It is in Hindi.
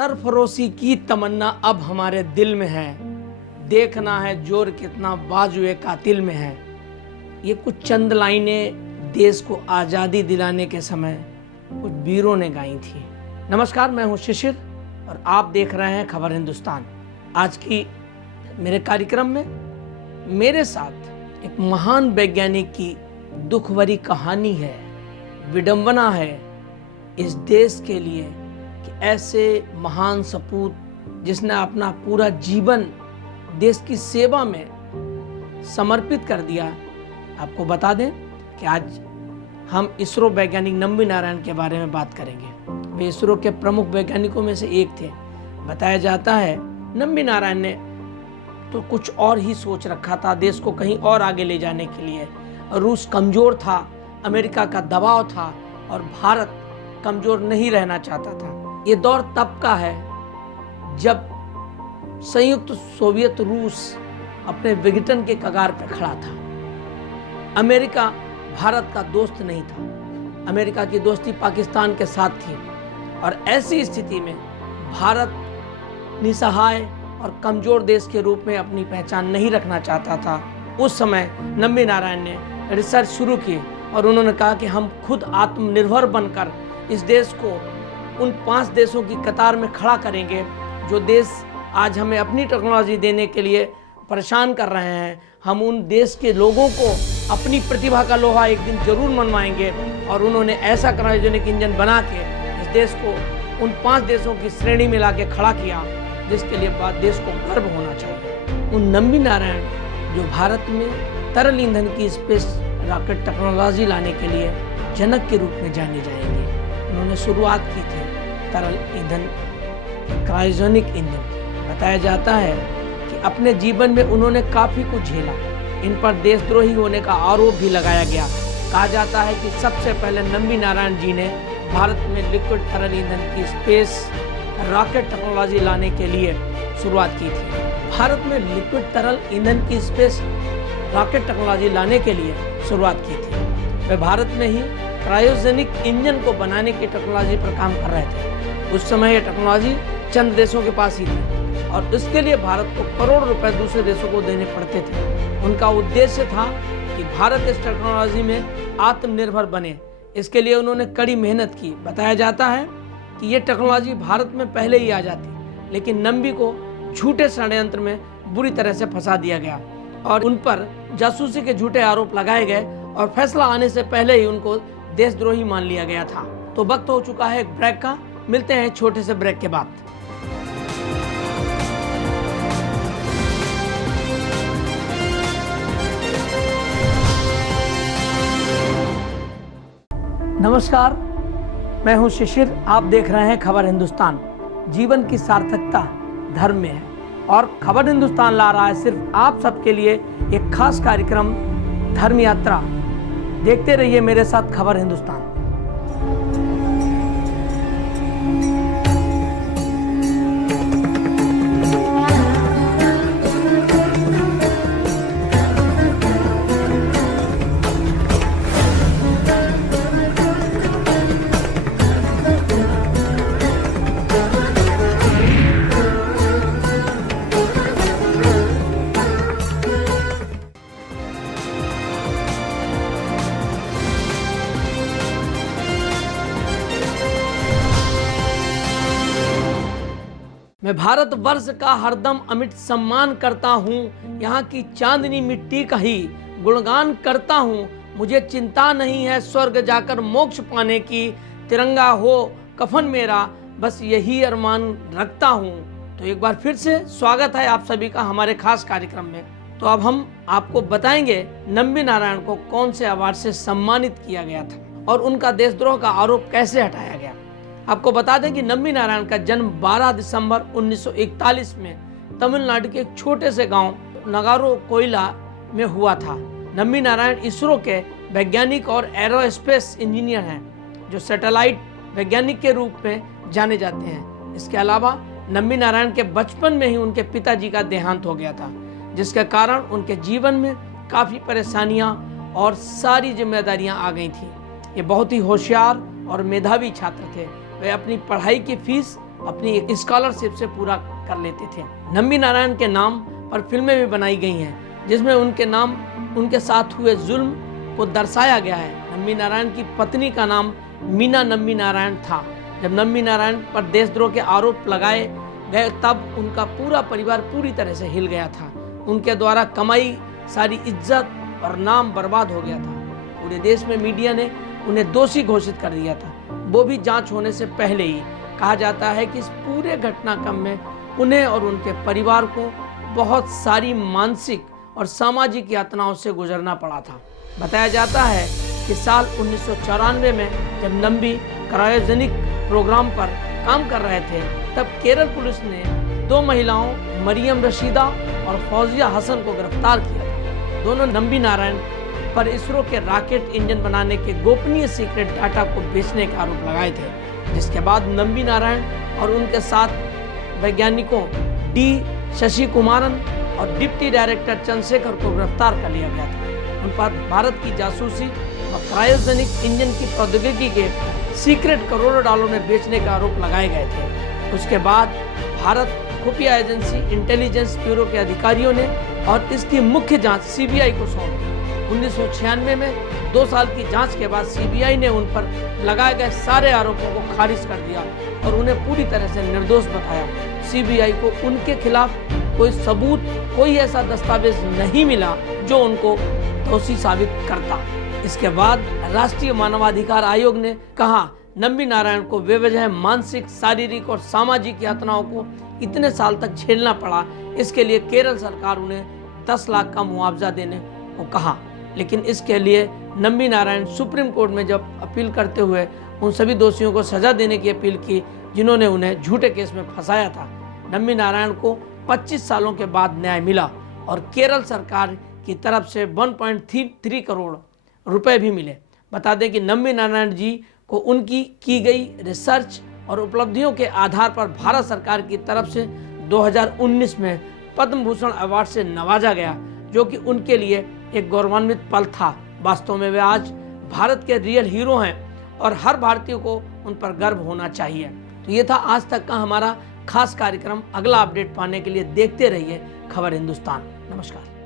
सरफरोशी की तमन्ना अब हमारे दिल में है, देखना है जोर कितना बाजुए कातिल में है। ये कुछ चंद लाइनें देश को आज़ादी दिलाने के समय कुछ वीरों ने गाई थी। नमस्कार, मैं हूं शिशिर और आप देख रहे हैं खबर हिंदुस्तान। आज की मेरे कार्यक्रम में मेरे साथ एक महान वैज्ञानिक की दुख भरी कहानी है। विडंबना है इस देश के लिए कि ऐसे महान सपूत जिसने अपना पूरा जीवन देश की सेवा में समर्पित कर दिया। आपको बता दें कि आज हम इसरो वैज्ञानिक नंबी नारायण के बारे में बात करेंगे। वे इसरो के प्रमुख वैज्ञानिकों में से एक थे। बताया जाता है नंबी नारायण ने तो कुछ और ही सोच रखा था, देश को कहीं और आगे ले जाने के लिए। रूस कमजोर था, अमेरिका का दबाव था और भारत कमजोर नहीं रहना चाहता था। ये दौर तब का है जब संयुक्त सोवियत रूस अपने विघटन के कगार पर खड़ा था। अमेरिका भारत का दोस्त नहीं था, अमेरिका की दोस्ती पाकिस्तान के साथ थी और ऐसी स्थिति में भारत निसहाय और कमजोर देश के रूप में अपनी पहचान नहीं रखना चाहता था। उस समय नंबी नारायण ने रिसर्च शुरू की और उन्होंने कहा कि हम खुद आत्मनिर्भर बनकर इस देश को उन 5 देशों की कतार में खड़ा करेंगे जो देश आज हमें अपनी टेक्नोलॉजी देने के लिए परेशान कर रहे हैं। हम उन देश के लोगों को अपनी प्रतिभा का लोहा एक दिन जरूर मनवाएंगे। और उन्होंने ऐसा क्रायोजेनिक इंजन बना के इस देश को उन 5 देशों की श्रेणी में ला के खड़ा किया जिसके लिए देश को गर्व होना चाहिए। उन नंबी नारायण जो भारत में तरल ईंधन की स्पेस रॉकेट टेक्नोलॉजी लाने के लिए जनक के रूप में जाने जाएंगे। उन्होंने शुरुआत की थी तरल ईंधन क्रायोजेनिक इंजन की। बताया जाता है कि अपने जीवन में उन्होंने काफ़ी कुछ झेला। इन पर देशद्रोही होने का आरोप भी लगाया गया। कहा जाता है कि सबसे पहले नंबी नारायण जी ने भारत में लिक्विड तरल ईंधन की स्पेस रॉकेट टेक्नोलॉजी लाने के लिए शुरुआत की थी। भारत में लिक्विड तरल ईंधन की स्पेस रॉकेट टेक्नोलॉजी लाने के लिए शुरुआत की थी। वे भारत में ही क्रायोजेनिक इंजन को बनाने की टेक्नोलॉजी पर काम कर रहे थे। उस समय ये टेक्नोलॉजी चंद देशों के पास ही थी और इसके लिए भारत को करोड़ रुपए दूसरे देशों को देने पड़ते थे। उनका उद्देश्य था कि भारत इस टेक्नोलॉजी में आत्मनिर्भर बने। इसके लिए उन्होंने कड़ी मेहनत की। बताया जाता है कि ये टेक्नोलॉजी भारत में पहले ही आ जाती, लेकिन नंबी को झूठे षड्यंत्र में बुरी तरह से फंसा दिया गया और उन पर जासूसी के झूठे आरोप लगाए गए और फैसला आने से पहले ही उनको देशद्रोही मान लिया गया था। तो वक्त हो चुका है एक ब्रेक का। मिलते हैं छोटे से ब्रेक के बाद। नमस्कार, मैं हूं शिशिर। आप देख रहे हैं खबर हिंदुस्तान। जीवन की सार्थकता धर्म में है और खबर हिंदुस्तान ला रहा है सिर्फ आप सबके लिए एक खास कार्यक्रम धर्म यात्रा। देखते रहिए मेरे साथ खबर हिंदुस्तान। मैं भारत वर्ष का हरदम अमिट सम्मान करता हूँ, यहाँ की चांदनी मिट्टी का ही गुणगान करता हूँ। मुझे चिंता नहीं है स्वर्ग जाकर मोक्ष पाने की, तिरंगा हो कफन मेरा बस यही अरमान रखता हूँ। तो एक बार फिर से स्वागत है आप सभी का हमारे खास कार्यक्रम में। तो अब हम आपको बताएंगे नंबी नारायण को कौन से अवार्ड से सम्मानित किया गया था और उनका देशद्रोह का आरोप कैसे हटाया गया। आपको बता दें कि नंबी नारायण का जन्म 12 दिसंबर 1941 में तमिलनाडु के एक छोटे से गांव नागरकोइला में हुआ था। नंबी नारायण इसरो के वैज्ञानिक और एरोस्पेस इंजीनियर हैं जो सैटेलाइट वैज्ञानिक के रूप में जाने जाते हैं। इसके अलावा नंबी नारायण के बचपन में ही उनके पिताजी का देहांत हो गया था, जिसके कारण उनके जीवन में काफ़ी परेशानियां और सारी जिम्मेदारियां आ गई थी। ये बहुत ही होशियार और मेधावी छात्र थे। वे अपनी पढ़ाई की फीस अपनी एक स्कॉलरशिप से पूरा कर लेते थे। नम्बी नारायण के नाम पर फिल्में भी बनाई गई हैं, जिसमें उनके साथ हुए जुल्म को दर्शाया गया है। नम्बी नारायण की पत्नी का नाम मीना नम्बी नारायण था। जब नम्बी नारायण पर देशद्रोह के आरोप लगाए गए तब उनका पूरा परिवार पूरी तरह से हिल गया था। उनके द्वारा कमाई सारी इज्जत और नाम बर्बाद हो गया था। पूरे देश में मीडिया ने उन्हें दोषी घोषित कर दिया था, वो भी जांच होने से पहले ही। कहा जाता है कि इस पूरे घटनाक्रम में उन्हें और उनके परिवार को बहुत सारी मानसिक और सामाजिक यातनाओं से गुजरना पड़ा था। बताया जाता है कि साल 1994 में जब नम्बी क्रायोजेनिक प्रोग्राम पर काम कर रहे थे, तब केरल पुलिस ने 2 महिलाओं मरियम रशीदा और फौजिया हसन को गिरफ्तार किया था। दोनों नम्बी नारायण पर इसरो के रॉकेट इंजन बनाने के गोपनीय सीक्रेट डाटा को बेचने के आरोप लगाए थे, जिसके बाद नम्बी नारायण और उनके साथ वैज्ञानिकों डी शशि कुमारन और डिप्टी डायरेक्टर चंद्रशेखर को गिरफ्तार कर लिया गया था। उन पर भारत की जासूसी और क्रायोजेनिक इंजन की प्रौद्योगिकी के सीक्रेट करोड़ों डॉलर में बेचने का आरोप लगाए गए थे। उसके बाद भारत खुफिया एजेंसी इंटेलिजेंस ब्यूरो के अधिकारियों ने और इसकी मुख्य जांच सीबीआई को सौंप दी। 1996 में 2 साल की जांच के बाद सीबीआई ने उन पर लगाए गए सारे आरोपों को खारिज कर दिया और उन्हें पूरी तरह से निर्दोष बताया। सीबीआई को उनके खिलाफ कोई सबूत, कोई ऐसा दस्तावेज नहीं मिला जो उनको दोषी साबित करता। इसके बाद राष्ट्रीय मानवाधिकार आयोग ने कहा नम्बी नारायण को बेवजह मानसिक, शारीरिक और सामाजिक यातनाओं को इतने साल तक झेलना पड़ा। इसके लिए केरल सरकार उन्हें 10 लाख का मुआवजा देने को कहा, लेकिन इसके लिए नम्बी नारायण सुप्रीम कोर्ट में जब अपील करते हुए उन सभी दोषियों को सजा देने की अपील की जिन्होंने उन्हें झूठे केस में फंसाया था। नम्बी नारायण को 25 सालों के बाद न्याय मिला और केरल सरकार की तरफ से 1.3 करोड़ रुपए भी मिले। बता दें कि नम्बी नारायण जी को उनकी की गई रिसर्च और उपलब्धियों के आधार पर भारत सरकार की तरफ से 2019 में पद्म भूषण अवार्ड से नवाजा गया, जो कि उनके लिए एक गौरवान्वित पल था। वास्तव में वे आज भारत के रियल हीरो हैं और हर भारतीय को उन पर गर्व होना चाहिए। तो ये था आज तक का हमारा खास कार्यक्रम। अगला अपडेट पाने के लिए देखते रहिए खबर हिंदुस्तान। नमस्कार।